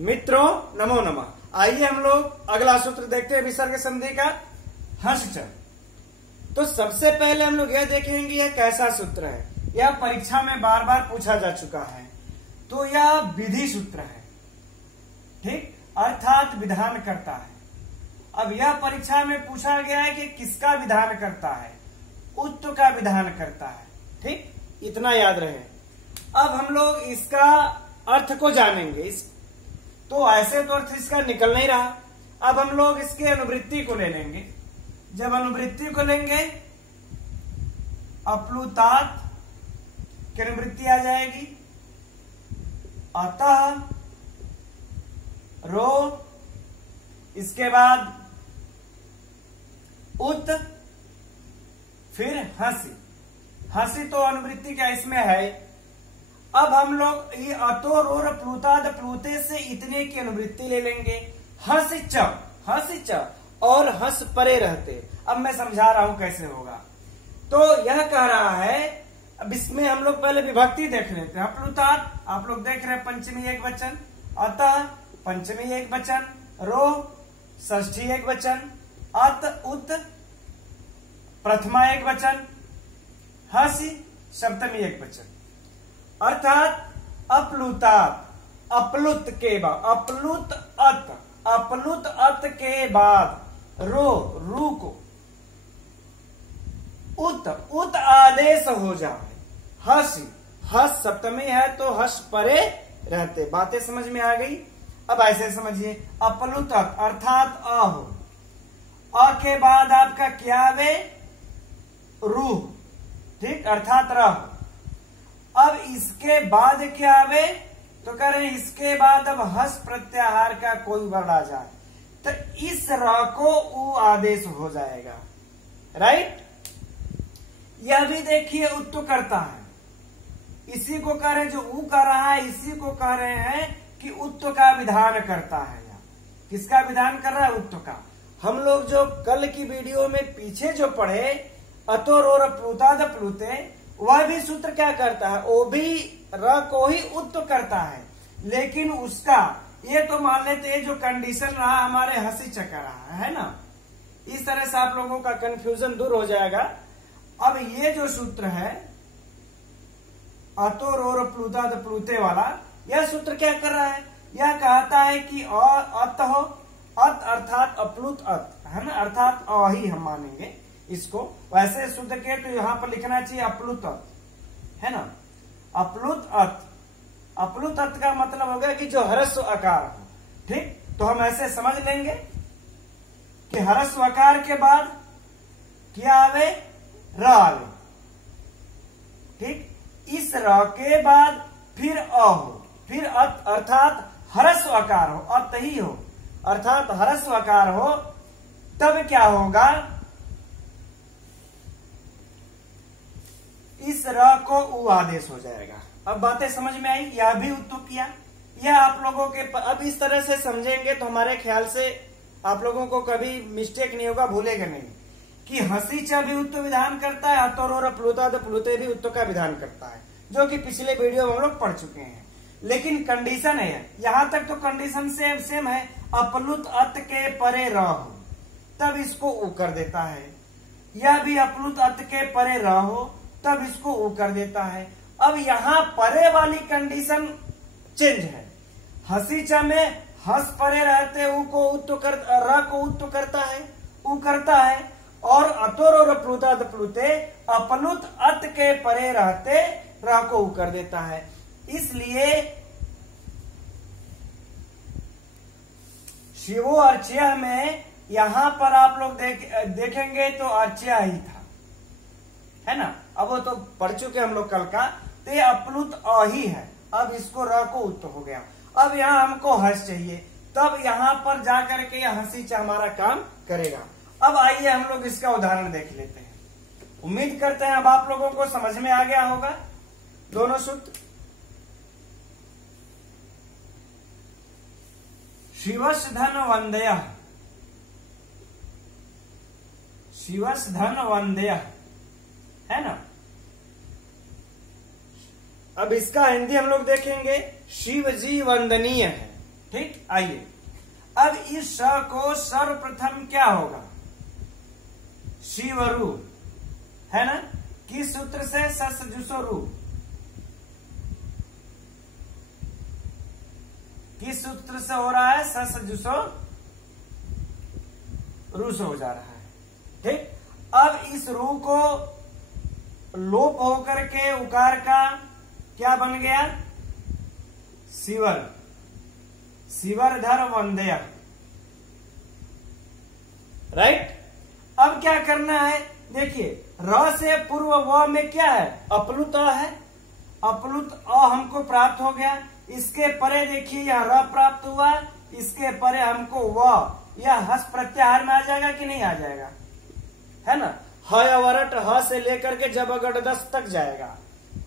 मित्रों नमो नमः। आइए हम लोग अगला सूत्र देखते हैं विसर्ग संधि का हंस च। तो सबसे पहले हम लोग यह देखेंगे यह कैसा सूत्र है। यह परीक्षा में बार बार पूछा जा चुका है। तो यह विधि सूत्र है, ठीक, अर्थात विधान करता है। अब यह परीक्षा में पूछा गया है कि किसका विधान करता है, उत्त का विधान करता है, ठीक, इतना याद रहे। अब हम लोग इसका अर्थ को जानेंगे। तो ऐसे तो अर्थ इसका निकल नहीं रहा। अब हम लोग इसके अनुवृत्ति को ले लेंगे। जब अनुवृत्ति को लेंगे अप्लुतात की अनुवृत्ति आ जाएगी, अतः रो, इसके बाद उत, फिर हंसी। हंसी तो अनुवृत्ति क्या इसमें है। अब हम लोग ये अतो रोर प्लुताद प्लुते से इतने की अनुवृत्ति ले लेंगे। हंस च और हंस परे रहते। अब मैं समझा रहा हूं कैसे होगा। तो यह कह रहा है, अब इसमें हम लोग पहले विभक्ति देख लेते हैं। प्लुताद आप लोग देख रहे हैं पंचमी एक वचन, अतः पंचमी एक वचन, रो षष्ठी एक वचन, अत उत प्रथमा एक वचन, हंसी सप्तमी एक वचन। अर्थात अप्लुतात अपलुत के बाद अपलुत अत के बाद रो रू को उत आदेश हो जाए। हंसी हस सप्तमी है तो हस परे रहते। बातें समझ में आ गई। अब ऐसे समझिए, अपलुत अर्थात अ हो, अ के बाद आपका क्या वे रूह, ठीक, अर्थात रह। अब इसके बाद क्या आवे, तो कह रहे हैं इसके बाद अब हस प्रत्याहार का कोई वर्ण आ जाए तो इस र को उ आदेश हो जाएगा, राइट। यह भी देखिए उत्तु करता है। इसी को कह रहे हैं, जो उ कर रहा है इसी को कह रहे हैं कि उत्तु का विधान करता है। किसका विधान कर रहा है, उत्तु का। हम लोग जो कल की वीडियो में पीछे जो पढ़े अतो रोर प्लुताद प्लुते, वह भी सूत्र क्या करता है, वो भी र को ही उत्त करता है। लेकिन उसका ये तो मान लेते हैं जो कंडीशन रहा हमारे हंसी चक्कर रहा है ना। इस तरह से आप लोगों का कंफ्यूजन दूर हो जाएगा। अब ये जो सूत्र है अतो रोर प्लुताद प्लुते वाला, यह सूत्र क्या कर रहा है, यह कहता है कि अत हो, अत अर्थात अपलुत अत है ना, अर्थात अ ही हम मानेंगे इसको। वैसे शुद्ध के तो यहां पर लिखना चाहिए अपलुत अत, है ना, अपलुत अत। अपलुत अत का मतलब हो गया कि जो ह्रस्व आकार हो, ठीक। तो हम ऐसे समझ लेंगे कि ह्रस्व आकार के बाद क्या आवे, र आवे, ठीक। इस र के बाद फिर अ हो, फिर अत अर्थात ह्रस्व आकार हो, अत ही हो अर्थात ह्रस्व आकार हो, तब क्या होगा, इस र को उ आदेश हो जाएगा। अब बातें समझ में आई। यह भी उत्तु किया। यह आप लोगों के अब इस तरह से समझेंगे तो हमारे ख्याल से आप लोगों को कभी मिस्टेक नहीं होगा, भूलेगा नहीं कि हंसी च भी उत्तु विधान करता है, अतोर प्लुताद प्लुते भी उत्तु का विधान करता है, जो कि पिछले वीडियो में हम लोग पढ़ चुके हैं। लेकिन कंडीशन है, यहां तक तो कंडीशन सेम है, अपलुत अत के परे र हो तब इसको उ कर देता है। यह भी अपलुत अत के परे र हो तब इसको उ कर देता है। अब यहां परे वाली कंडीशन चेंज है। हंसी च में हंस परे रहते उ को उत्तु कर, र को उत्तु करता है, उ करता है। और अतोर और प्लुताद प्लुते अपलुत अत के परे रहते र को उ कर देता है। इसलिए शिवो अर्च्य में यहां पर आप लोग देखेंगे तो अर्च्य ही था, है ना। अब वो तो पढ़ चुके हम लोग कल का, तो ये अपलुत अ ही है। अब इसको र को उत्त हो गया। अब यहाँ हमको हंस चाहिए, तब यहाँ पर जाकर के यह हंसी च हमारा काम करेगा। अब आइए हम लोग इसका उदाहरण देख लेते हैं। उम्मीद करते हैं अब आप लोगों को समझ में आ गया होगा दोनों सूत्र। शिवस धन वंदय, शिवस धन वंदय, है ना। अब इसका हिंदी हम लोग देखेंगे, शिव जी वंदनीय है। ठीक, आइए अब इस स को सर्वप्रथम क्या होगा, शिवरु, है ना, किस सूत्र से, ससजुसोरु, किस सूत्र से हो रहा है, ससजुसो रू से हो जा रहा है। ठीक, अब इस रू को लोप होकर के उकार का क्या बन गया, शिवर, शिवरधर वंदय, राइट। अब क्या करना है, देखिए र से पूर्व व में क्या है, अपलुत अ है, अपलुत अ हमको प्राप्त हो गया, इसके परे देखिए यह र प्राप्त हुआ, इसके परे हमको व, यह हस प्रत्याहार में आ जाएगा कि नहीं आ जाएगा, है ना, हयवरट ह से लेकर के जब अगड़ दस तक जाएगा।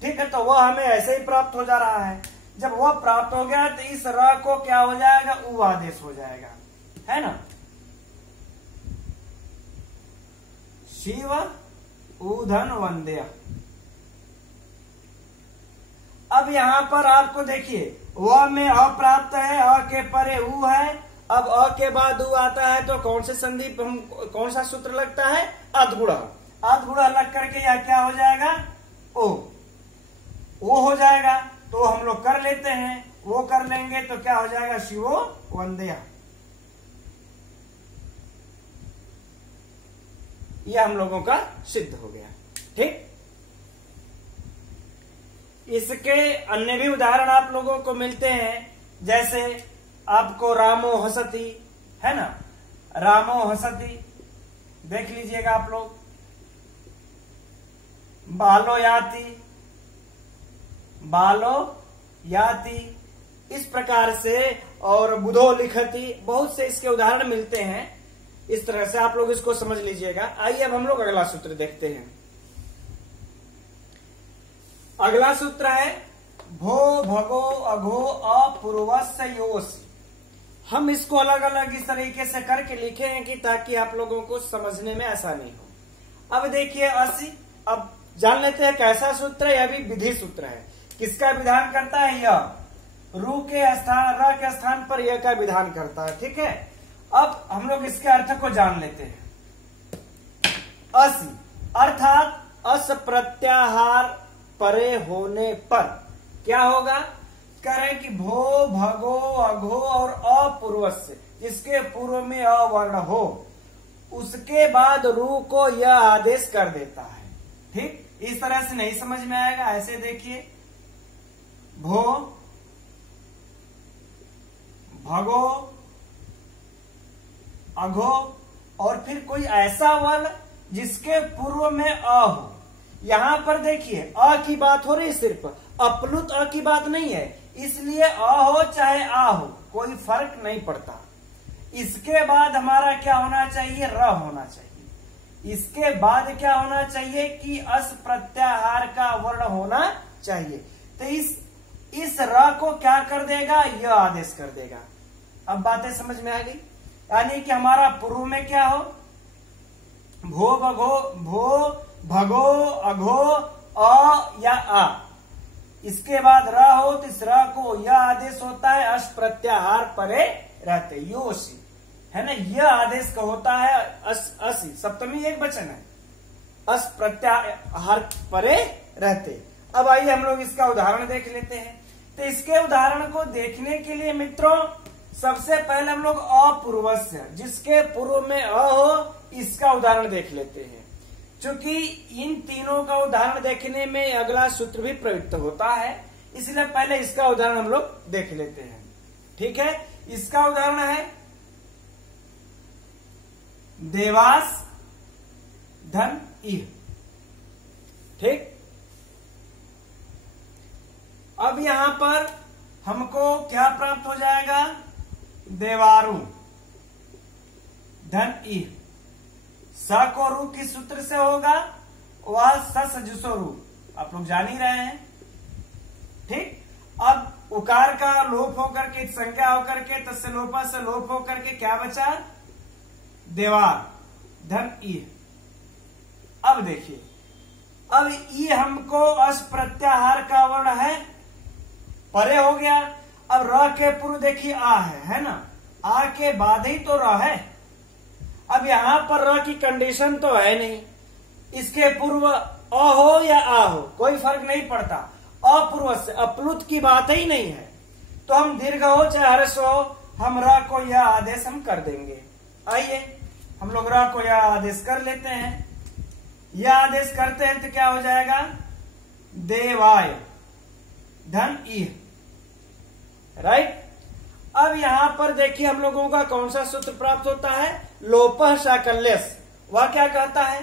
ठीक है, तो वह हमें ऐसे ही प्राप्त हो जा रहा है। जब वह प्राप्त हो गया तो इस र को क्या हो जाएगा, उ आदेश हो जाएगा, है ना, शिव ऊधन वंद्य। अब यहां पर आपको देखिए व में अ प्राप्त है, अ के परे उ है, अब अ के बाद उ आता है तो कौन से संधि, कौन सा सूत्र लगता है, अधगुणा, अधगुणा लग करके यह क्या हो जाएगा, ओ हो जाएगा। तो हम लोग कर लेते हैं, वो कर लेंगे तो क्या हो जाएगा, शिवो वंदया, ये हम लोगों का सिद्ध हो गया। ठीक, इसके अन्य भी उदाहरण आप लोगों को मिलते हैं, जैसे आपको रामो हसती, है ना, रामो हसती देख लीजिएगा आप लोग, बालो याति, बालो याति, इस प्रकार से, और बुधो लिखती, बहुत से इसके उदाहरण मिलते हैं। इस तरह से आप लोग इसको समझ लीजिएगा। आइए अब हम लोग अगला सूत्र देखते हैं। अगला सूत्र है भो भगो अघो अपूर्वस्य योस। हम इसको अलग अलग इस तरीके से करके लिखे हैं कि ताकि आप लोगों को समझने में आसानी हो। अब देखिए 80, अब जान लेते हैं कैसा सूत्र है, यह भी विधि सूत्र है। किसका विधान करता है, यह रू के स्थान, र के स्थान पर यह का विधान करता है। ठीक है, अब हम लोग इसके अर्थ को जान लेते हैं। 80 अर्थात अस प्रत्याहार परे होने पर क्या होगा, कह रहे हैं कि भो भगो अघो और अपूर्वस्य, जिसके पूर्व में अवर्ण हो उसके बाद रू को यह आदेश कर देता है। ठीक, इस तरह से नहीं समझ में आएगा, ऐसे देखिए भो भगो अघो और फिर कोई ऐसा वर्ण जिसके पूर्व में अ हो। यहां पर देखिए अ की बात हो रही, सिर्फ अपलुत अ की बात नहीं है, इसलिए अ हो चाहे आ हो कोई फर्क नहीं पड़ता। इसके बाद हमारा क्या होना चाहिए, र होना चाहिए। इसके बाद क्या होना चाहिए कि अस प्रत्याहार का वर्ण होना चाहिए। तो इस र को क्या कर देगा, यह आदेश कर देगा। अब बातें समझ में आ गई, यानी कि हमारा पूर्व में क्या हो, भो भगो अघो अ या आ, इसके बाद र हो तो इस र को यह आदेश होता है अस प्रत्याहार परे रहते, योसी, है ना, यह आदेश का होता है असी, सप्तमी एक वचन है, अस प्रत्याहार परे रहते। अब आइए हम लोग इसका उदाहरण देख लेते हैं। तो इसके उदाहरण को देखने के लिए मित्रों सबसे पहले हम लोग अपूर्वस्य, जिसके पूर्व में अ हो, इसका उदाहरण देख लेते हैं। क्योंकि इन तीनों का उदाहरण देखने में अगला सूत्र भी प्रयुक्त होता है, इसलिए पहले इसका उदाहरण हम लोग देख लेते हैं। ठीक है, इसका उदाहरण है देवास धन इह। ठीक, अब यहां पर हमको क्या प्राप्त हो जाएगा, देवारु धन इह। स को रू किस सूत्र से होगा, वह ससजुसो रू, आप लोग जान ही रहे हैं। ठीक, अब उकार का लोप होकर के संज्ञा होकर के तस्य लोपा से लोप होकर के क्या बचा, देवार धन इह। अब देखिए, अब ई हमको अस प्रत्याहार का वर्ण है, परे हो गया। अब र के पूर्व देखिए आ है ना, आ के बाद ही तो र है। अब यहां पर र की कंडीशन तो है नहीं, इसके पूर्व अ हो या आ हो कोई फर्क नहीं पड़ता, अपूर्व से अपलुत की बात ही नहीं है। तो हम दीर्घ हो चाहे हर्ष हो, हम र को यह आदेश हम कर देंगे। आइए हम लोग र को यह आदेश कर लेते हैं। यह आदेश करते हैं तो क्या हो जाएगा, देवाय धन ई, राइट। अब यहां पर देखिए हम लोगों का कौन सा सूत्र प्राप्त होता है, लोपः साकल्यस्य। वह क्या कहता है,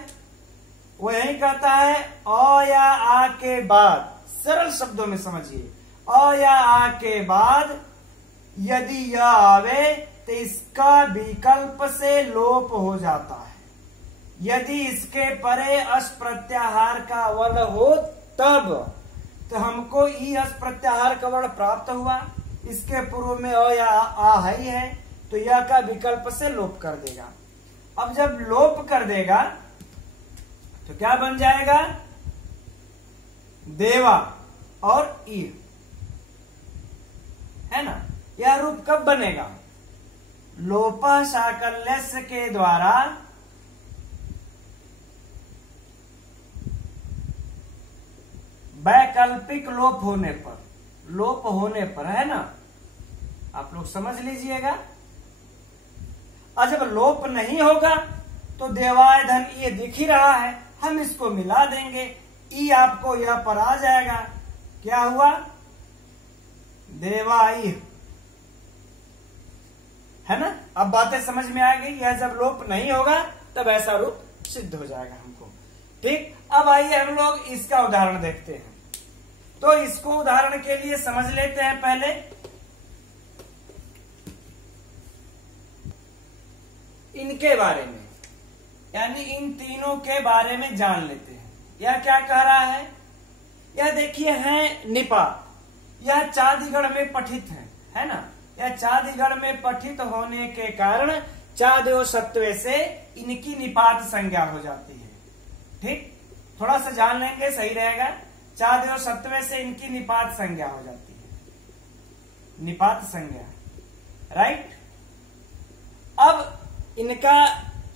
वो यही कहता है अ या आ के बाद, सरल शब्दों में समझिए, अ या आ के बाद यदि यह आवे तो इसका विकल्प से लोप हो जाता है। यदि इसके परे अस प्रत्याहार का वर्ण हो तब तो हमको ई अस प्रत्याहार का वर्ण प्राप्त हुआ, इसके पूर्व में अ या आ ही है तो यह का विकल्प से लोप कर देगा। अब जब लोप कर देगा तो क्या बन जाएगा, देवा और ई, है ना। यह रूप कब बनेगा, लोपः साकल्यस्य के द्वारा वैकल्पिक लोप होने पर, लोप होने पर, है ना। आप लोग समझ लीजिएगा। और जब लोप नहीं होगा तो देवाय धन ये दिख ही रहा है, हम इसको मिला देंगे, ई आपको यह पर आ जाएगा। क्या हुआ, देवाई, है ना। अब बातें समझ में आ गई। यह जब लोप नहीं होगा तब ऐसा रूप सिद्ध हो जाएगा हमको, ठीक। अब आइए हम लोग इसका उदाहरण देखते हैं। तो इसको उदाहरण के लिए समझ लेते हैं पहले। इनके बारे में, यानी इन तीनों के बारे में जान लेते हैं। यह क्या कह रहा है, यह देखिए है निपात, यह चादिगण में पठित है ना। यह चादिगण में पठित होने के कारण चादेव सत्वे से इनकी निपात संज्ञा हो जाती है, ठीक। थोड़ा सा जान लेंगे सही रहेगा। चादेव सत्वे से इनकी निपात संज्ञा हो जाती है, निपात संज्ञा, राइट। अब इनका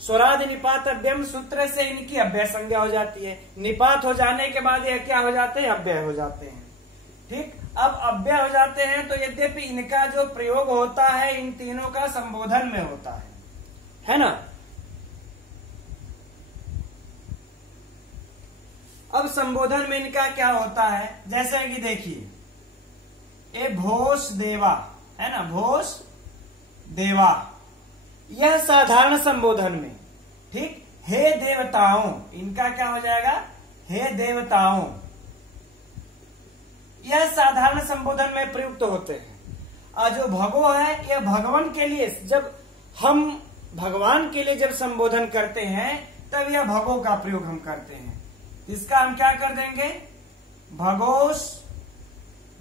स्वराद निपात अव्ययम सूत्र से इनकी अव्यय संज्ञा हो जाती है। निपात हो जाने के बाद यह क्या हो जाते हैं, अव्यय हो जाते हैं, ठीक। अब अव्यय हो जाते हैं तो यद्यपि इनका जो प्रयोग होता है इन तीनों का संबोधन में होता है ना। अब संबोधन में इनका क्या होता है, जैसे कि देखिए ए भोस देवा, है ना, भोस देवा, यह साधारण संबोधन में, ठीक। हे देवताओं, इनका क्या हो जाएगा, हे देवताओं, यह साधारण संबोधन में प्रयुक्त होते हैं। और जो भगो है यह भगवान के लिए, जब हम भगवान के लिए जब संबोधन करते हैं तब यह भगो का प्रयोग हम करते हैं। इसका हम क्या कर देंगे, भगोस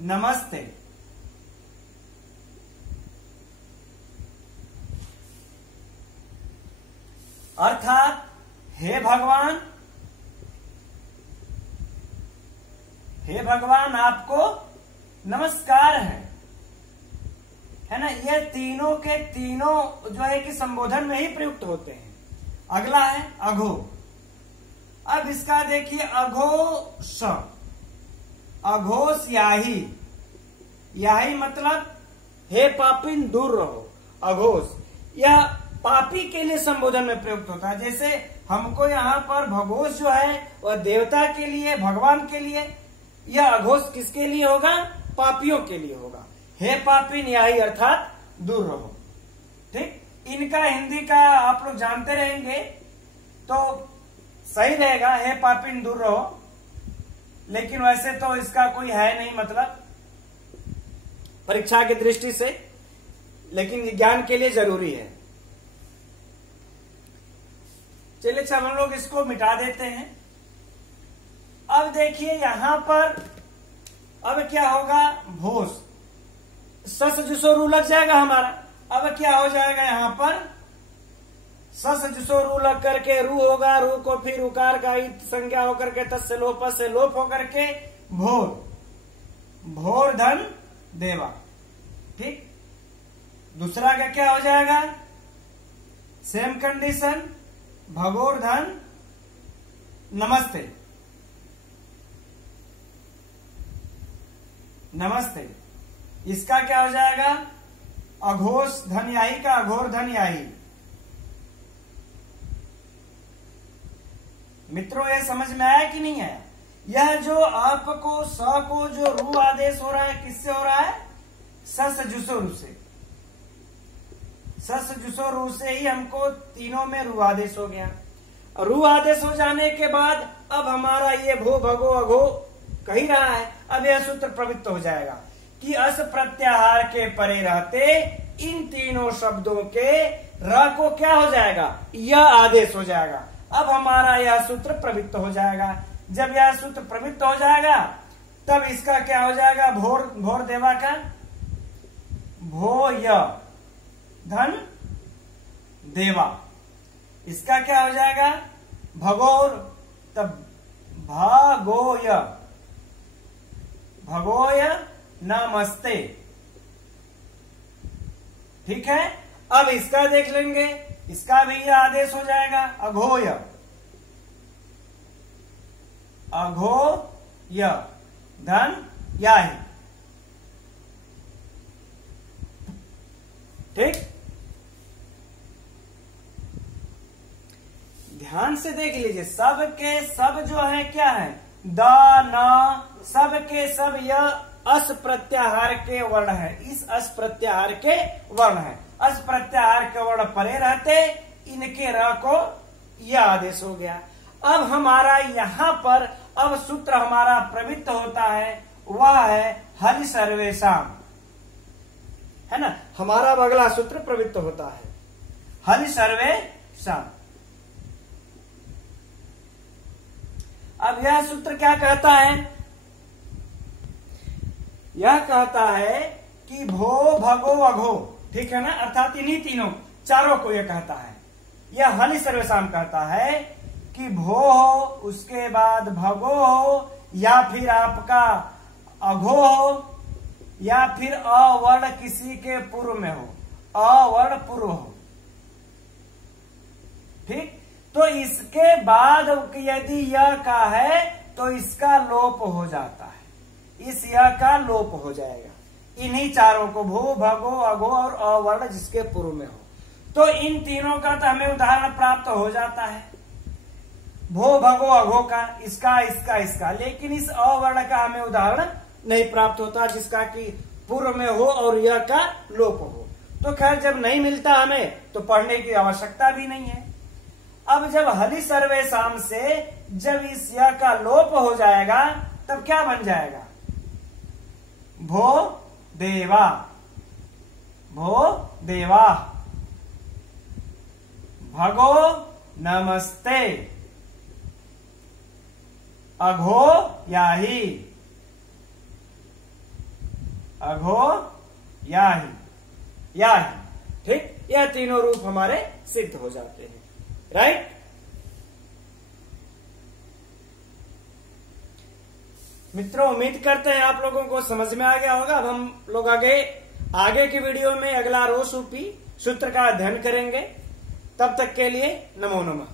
नमस्ते, अर्थात हे भगवान, हे भगवान आपको नमस्कार है ना। ये तीनों के तीनों जो है कि संबोधन में ही प्रयुक्त होते हैं। अगला है अघो। अब इसका देखिए अघोष, अघोष याही, याही मतलब हे पापिन दूर रहो, अघोष, यह पापी के लिए संबोधन में प्रयुक्त होता है। जैसे हमको यहाँ पर भगोष जो है वह देवता के लिए, भगवान के लिए, यह अघोष किसके लिए होगा, पापियों के लिए होगा। हे पापी न्यायी अर्थात दूर रहो, ठीक। इनका हिंदी का आप लोग जानते रहेंगे तो सही रहेगा, हे पापी दूर रहो, लेकिन वैसे तो इसका कोई है नहीं मतलब परीक्षा की दृष्टि से, लेकिन ज्ञान के लिए जरूरी है। चलिए अच्छा हम लोग इसको मिटा देते हैं। अब देखिए यहां पर अब क्या होगा, भोस, सस जुसो रू लग जाएगा हमारा। अब क्या हो जाएगा यहाँ पर, सस जुसो रू लग करके रू होगा, रू को फिर उकार का संज्ञा होकर के तस् से लोप होकर के भोर, भोर धन देवा, ठीक। दूसरा का क्या हो जाएगा, सेम कंडीशन, भगोर्धन नमस्ते, नमस्ते। इसका क्या हो जाएगा, अघोष धन्यायी का अघोर धन्यायी। मित्रों ये समझ में आया कि नहीं आया? यह जो आपको स को जो रू आदेश हो रहा है, किससे हो रहा है, सस जुसो रू से। सस जुसो रू से ही हमको तीनों में रू आदेश हो गया। रू आदेश हो जाने के बाद अब हमारा ये भो भगो अघो कही रहा है, अब यह सूत्र प्रवृत्त हो जाएगा कि अस प्रत्याहार के परे रहते इन तीनों शब्दों के र को क्या हो जाएगा, यह आदेश हो जाएगा। अब हमारा यह सूत्र प्रवृत्त हो जाएगा। जब यह सूत्र प्रवृत्त हो जाएगा तब इसका क्या हो जाएगा, भोर भोर देवा का भो य धन देवा। इसका क्या हो जाएगा, भगोर, तब भागोय, भगोय नमस्ते। ठीक है। अब इसका देख लेंगे, इसका भी यह आदेश हो जाएगा, अघोय, अघोय धन याही। ठीक, ध्यान से देख लीजिए, सब के सब जो है क्या है, द न, सब के सब यह अस प्रत्याहार के वर्ण है, इस अस प्रत्याहार के वर्ण है। अस प्रत्याहार के वर्ण परे रहते इनके र को यह आदेश हो गया। अब हमारा यहाँ पर अब सूत्र हमारा प्रवृत्त होता है, वह है हरि सर्वेशम, है ना। हमारा अगला सूत्र प्रवृत्त होता है हरि सर्वेशम। अब यह सूत्र क्या कहता है, यह कहता है कि भो भगो अघो, ठीक है ना, अर्थात इन्हीं तीनों चारों को यह कहता है। यह हलि सर्वेशम कहता है कि भो हो, उसके बाद भगो हो, या फिर आपका अघो हो, या फिर अवर्ण किसी के पूर्व में हो, अवर्ण पूर्व हो। ठीक, तो इसके बाद यदि यह का है तो इसका लोप हो जाता है, इस यह का लोप हो जाएगा। इन्हीं चारों को भो भगो अघो और अवर्ण जिसके पूर्व में हो, तो इन तीनों का तो हमें उदाहरण प्राप्त हो जाता है, भो भगो अघो का, इसका इसका इसका, लेकिन इस अवर्ण का हमें उदाहरण नहीं प्राप्त होता जिसका कि पूर्व में हो और यह का लोप हो। तो खैर जब नहीं मिलता हमें तो पढ़ने की आवश्यकता भी नहीं है। अब जब हलि सर्वेशम से जब इस यह का लोप हो जाएगा तब क्या बन जाएगा, भो देवा, भो देवा, भगो नमस्ते, अघो याही, अघो याही, याही। ठीक, यह तीनों रूप हमारे सिद्ध हो जाते हैं। राइट, मित्रों उम्मीद करते हैं आप लोगों को समझ में आ गया होगा। अब हम लोग आगे की वीडियो में अगला रो सूत्र का अध्ययन करेंगे। तब तक के लिए नमो नमः।